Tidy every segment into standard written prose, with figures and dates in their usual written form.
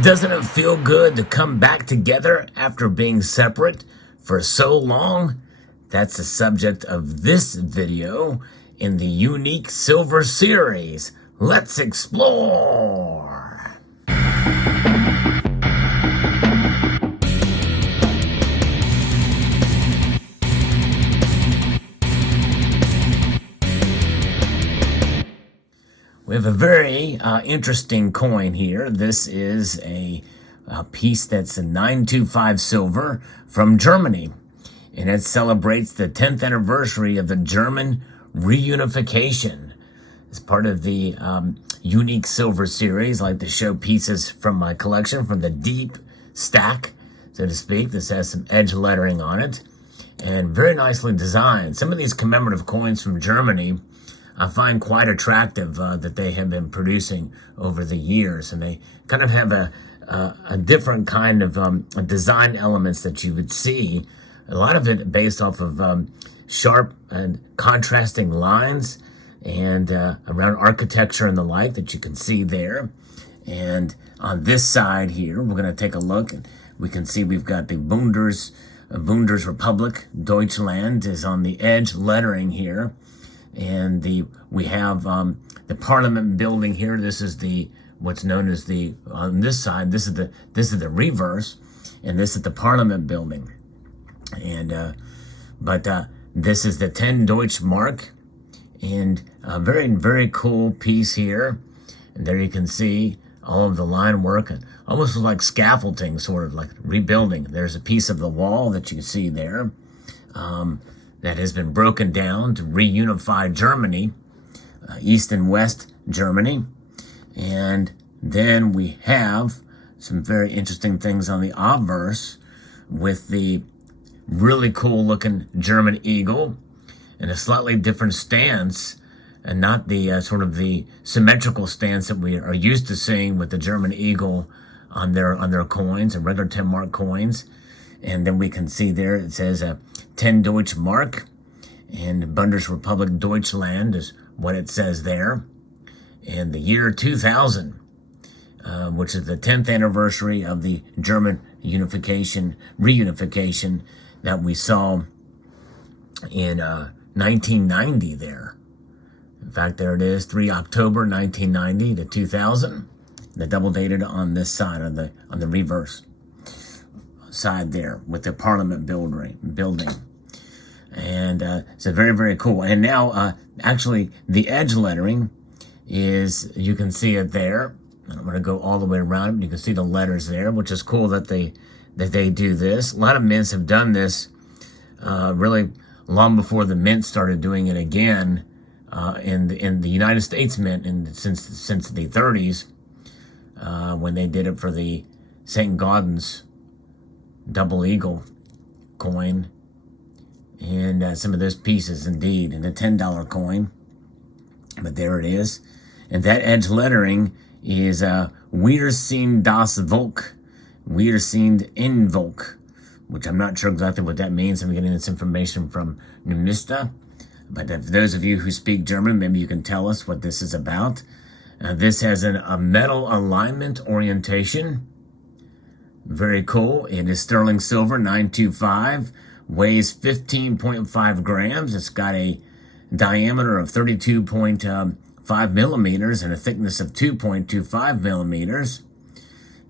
Doesn't it feel good to come back together after being separate for so long? That's the subject of this video in the Unique Silver series. Let's explore! We have a very interesting coin here. This is a piece that's a 925 silver from Germany, and it celebrates the 10th anniversary of the German reunification. It's part of the Unique Silver series. I like to show pieces from my collection, from the deep stack, so to speak. This has some edge lettering on it, and very nicely designed. Some of these commemorative coins from Germany I find quite attractive that they have been producing over the years, and they kind of have a different kind of design elements that you would see. A lot of it based off of sharp and contrasting lines and around architecture and the like that you can see there. And on this side here, we're going to take a look, and we can see we've got the Bunders Republic, Deutschland is on the edge lettering here. And we have the Parliament building here. This is what's known as on this side. This is the reverse, and this is the Parliament building. And but this is the 10 Deutsch Mark, and a very, very cool piece here. And there you can see all of the line work, and almost like scaffolding, sort of like rebuilding. There's a piece of the wall that you can see there. That has been broken down to reunify Germany, East and West Germany. And then we have some very interesting things on the obverse with the really cool looking German eagle and a slightly different stance, and not the sort of the symmetrical stance that we are used to seeing with the German eagle on their coins and regular 10 mark coins. And then we can see there it says 10 Deutsch Mark, and Bundesrepublik Deutschland is what it says there. And the year 2000, which is the 10th anniversary of the German reunification that we saw in 1990 there. In fact, there it is, 3 October 1990 to 2000. The double dated on this side, on the reverse side there with the Parliament building. And so very, very cool. And now actually the edge lettering is, you can see it there. I'm going to go all the way around. You can see the letters there, which is cool that they do this. A lot of mints have done this really long before the mint started doing it again in the United States mint, since the 30s when they did it for the St. Gaudens double eagle coin, and some of those pieces indeed, and the $10 coin. But there it is, and that edge lettering is Wir sind das Volk, Wir sind ein Volk, which I'm not sure exactly what that means. I'm getting this information from Numista, but if those of you who speak German, maybe you can tell us what this is about. This has a metal alignment orientation. Very cool. It is sterling silver, 925, weighs 15.5 grams. It's got a diameter of 32.5 millimeters and a thickness of 2.25 millimeters.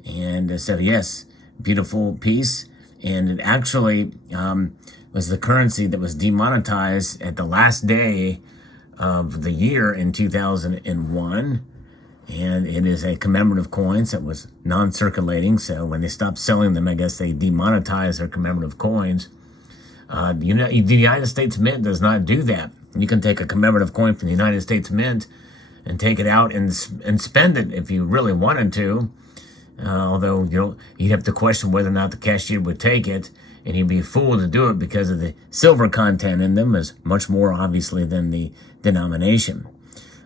And so, yes, beautiful piece. And it actually was the currency that was demonetized at the last day of the year in 2001. And it is a commemorative coin, so it was non-circulating. So when they stopped selling them, I guess they demonetized their commemorative coins. The United States Mint does not do that. You can take a commemorative coin from the United States Mint and take it out and spend it if you really wanted to. Although you'd have to question whether or not the cashier would take it, and he'd be a fool to do it because of the silver content in them is much more obviously than the denomination.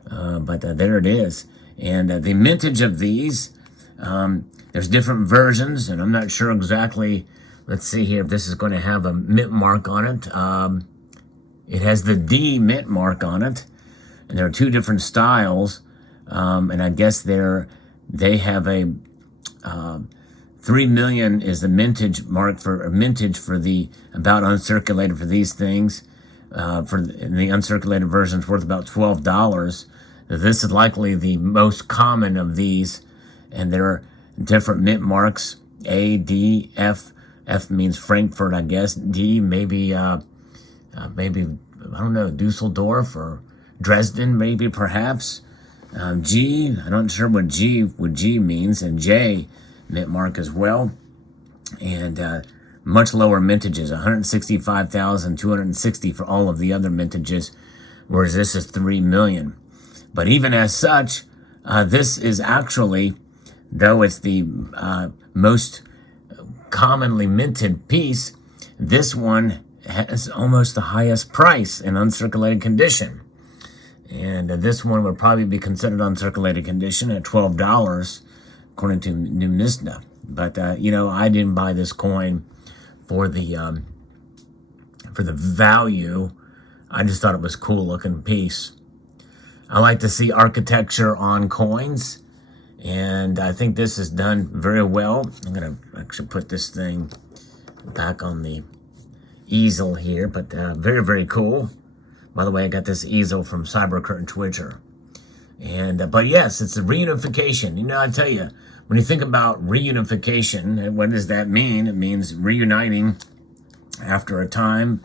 But there it is. And the mintage of these, there's different versions, and I'm not sure exactly. Let's see here if this is going to have a mint mark on it. It has the D mint mark on it, and there are two different styles, and I guess they have a 3 million is the mintage mark for mintage for the about uncirculated for these things. For the uncirculated version is worth about $12. This is likely the most common of these, and there are different mint marks: A, D, F. F means Frankfurt, I guess. D maybe maybe I don't know, Dusseldorf or Dresden, maybe perhaps. G, I'm not sure what G means, and J mint mark as well, and much lower mintages, 165,260 for all of the other mintages, whereas this is 3 million. But even as such, this is actually, though it's the most commonly minted piece, this one has almost the highest price in uncirculated condition. And this one would probably be considered uncirculated condition at $12, according to Numisna. But, you know, I didn't buy this coin for the value. I just thought it was cool looking piece. I like to see architecture on coins, and I think this is done very well. I'm going to actually put this thing back on the easel here, but very, very cool. By the way, I got this easel from Cyber Curtain Twitcher. And but yes, it's a reunification. You know, I tell you, when you think about reunification, what does that mean? It means reuniting after a time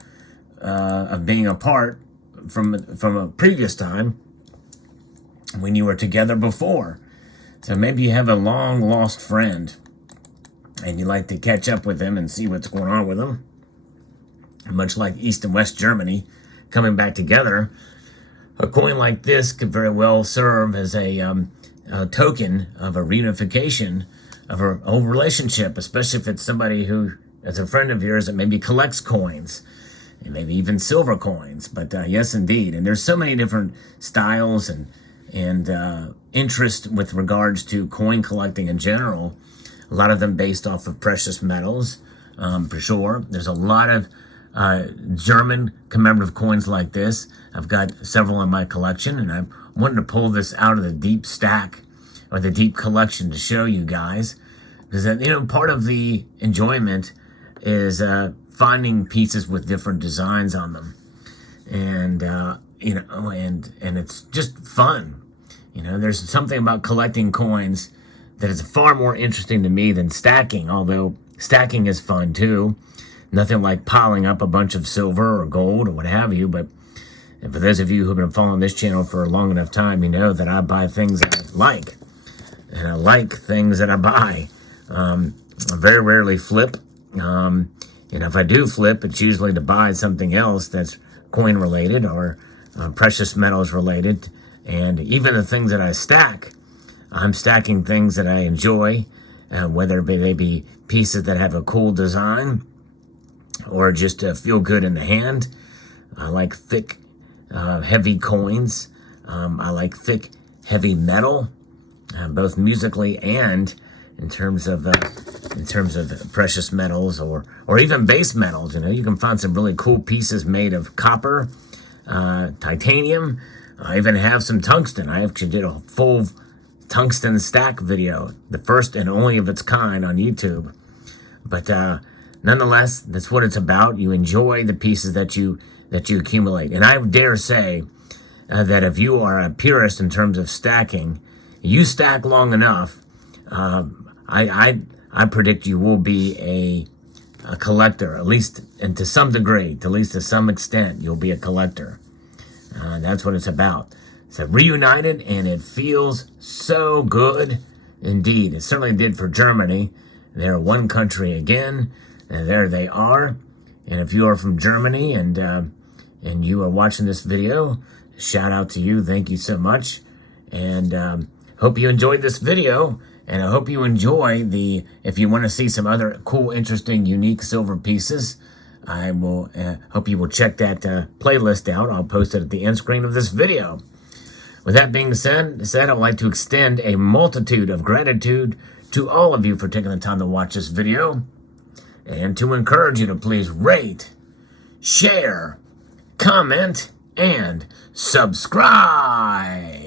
of being apart from a previous time when you were together before. So maybe you have a long lost friend and you like to catch up with them and see what's going on with them. Much like East and West Germany coming back together, a coin like this could very well serve as a token of a reunification of a whole relationship, especially if it's somebody who is a friend of yours that maybe collects coins, and maybe even silver coins. But yes, indeed. And there's so many different styles and interest with regards to coin collecting in general. A lot of them based off of precious metals, for sure. There's a lot of German commemorative coins like this. I've got several in my collection, and I wanted to pull this out of the deep stack or the deep collection to show you guys, because you know, part of the enjoyment is finding pieces with different designs on them, and you know, and it's just fun. You know, there's something about collecting coins that is far more interesting to me than stacking, although stacking is fun too. Nothing like piling up a bunch of silver or gold or what have you. But for those of you who've been following this channel for a long enough time, you know that I buy things that I like. And I like things that I buy. I very rarely flip. And if I do flip, it's usually to buy something else that's coin related or precious metals related. And even the things that I stack, I'm stacking things that I enjoy, whether they be pieces that have a cool design or just feel good in the hand. I like thick, heavy coins. I like thick, heavy metal, both musically and in terms of precious metals or even base metals. You know, you can find some really cool pieces made of copper, titanium. I even have some tungsten. I actually did a full tungsten stack video, the first and only of its kind on YouTube. But nonetheless, that's what it's about. You enjoy the pieces that you accumulate. And I dare say that if you are a purist in terms of stacking, you stack long enough, I predict you will be a collector, at least, and to some degree, at least to some extent, you'll be a collector. That's what it's about. It's a Reunited, and it feels so good indeed. It certainly did for Germany. They're one country again, and there they are. And if you are from Germany and you are watching this video, shout out to you. Thank you so much. And hope you enjoyed this video. And I hope you enjoy if you want to see some other cool, interesting, unique silver pieces, I will hope you will check that playlist out. I'll post it at the end screen of this video. With that being said, I would like to extend a multitude of gratitude to all of you for taking the time to watch this video, and to encourage you to please rate, share, comment, and subscribe.